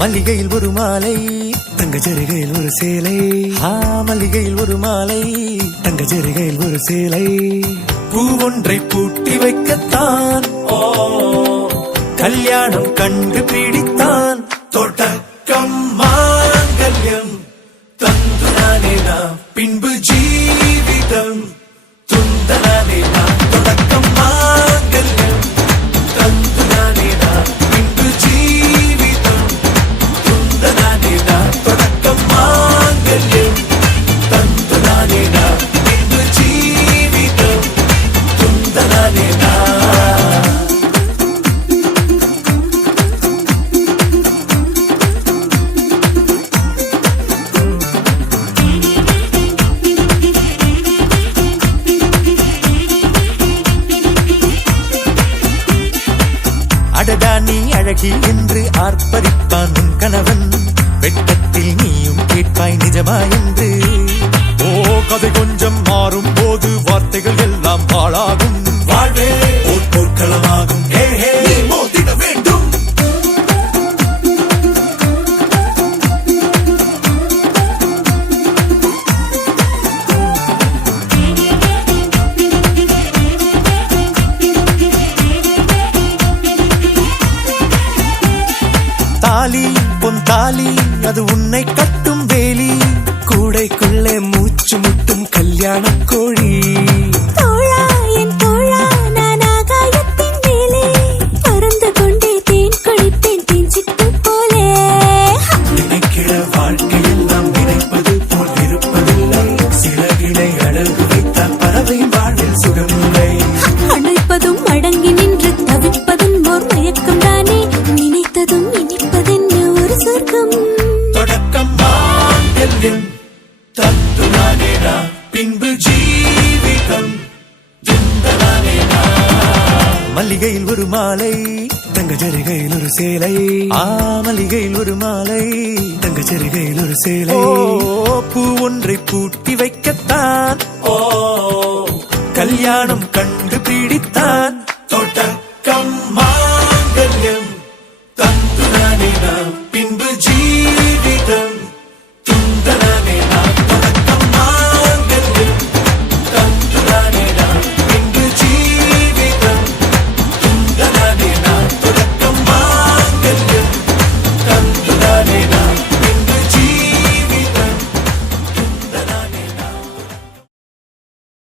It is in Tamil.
மல்லிகையில் ஒரு மாலை தங்க ஜரிகையில் ஒரு சேலை. மல்லிகையில் ஒரு மாலை தங்க ஜரிகையில் ஒரு சேலை. பூ ஒன்றை பூட்டி வைக்கத்தான் கல்யாணம் கண்டு பிடித்தான். தொடக்கம் மாங்கல்யம் தந்துனானே நாம் பின்பு ஜீவிதம் துந்தனானே நாம். தொடக்கம் மாங்கல்யம் தந்துனானே நாம் பின்பு ஜீவிதம் துந்தனானே நாம். தொடக்கம் மாங்கல்யம் தந்துனானே நாம் பின்பு ஜீவிதம் துந்தனானே நாம். அடடா நீ அழகி என்று ஆர்ப்பரிப்பான் உன் கணவன். வெட்டத்தில் நீயும் கேட்பாய் நிஜமா என்று. கதை கொஞ்சம் மாறும் போது வார்த்தைகள் எல்லாம் பாழாகும். வாழ்வே ஒரு போர்க்களமாகும். மோதிட வேண்டும். தாலி பொன் தாலி அது உன்னை கட்டும் வேலி. கூடைக்குள்ளே மூச்சு முட்டும் கல்யாண கோழி. தோழா என் தோழா நான் ஆகாயத்தின் மேலே பறந்து கொண்டே தேன் குடிப்பேன் தேஞ்சிட்டு போலே. நினைக்கிற வாழ்க்கையெல்லாம் நினைப்பது போல் இருப்பதில்லை. சிறகினை அழகு வைத்தால் பறவை வாழ்வில் சுகமில்லை. அணைப்பதும் அடங்கி நின்று தவிப்பதும் ஓர் மயக்கம் தானே. நினைத்ததும் இனிப்பதென்ன ஒரு சொர்க்கம். தொடக்கம் மாங்கல்யம் தந்துனானே நாம் பின்பு ஜீவிதம் துந்தனானே நாம். மல்லிகையில் ஒரு மாலை தங்க ஜரிகையில் ஒரு சேலை. மல்லிகையில் ஒரு மாலை தங்க ஜரிகையில் ஒரு சேலை. பூ ஒன்றை பூட்டி வைக்கத்தான் கல்யாணம் கண்டு பிடித்தான். தொடக்கம் மாங்கல்யம் தந்துனானே நாம்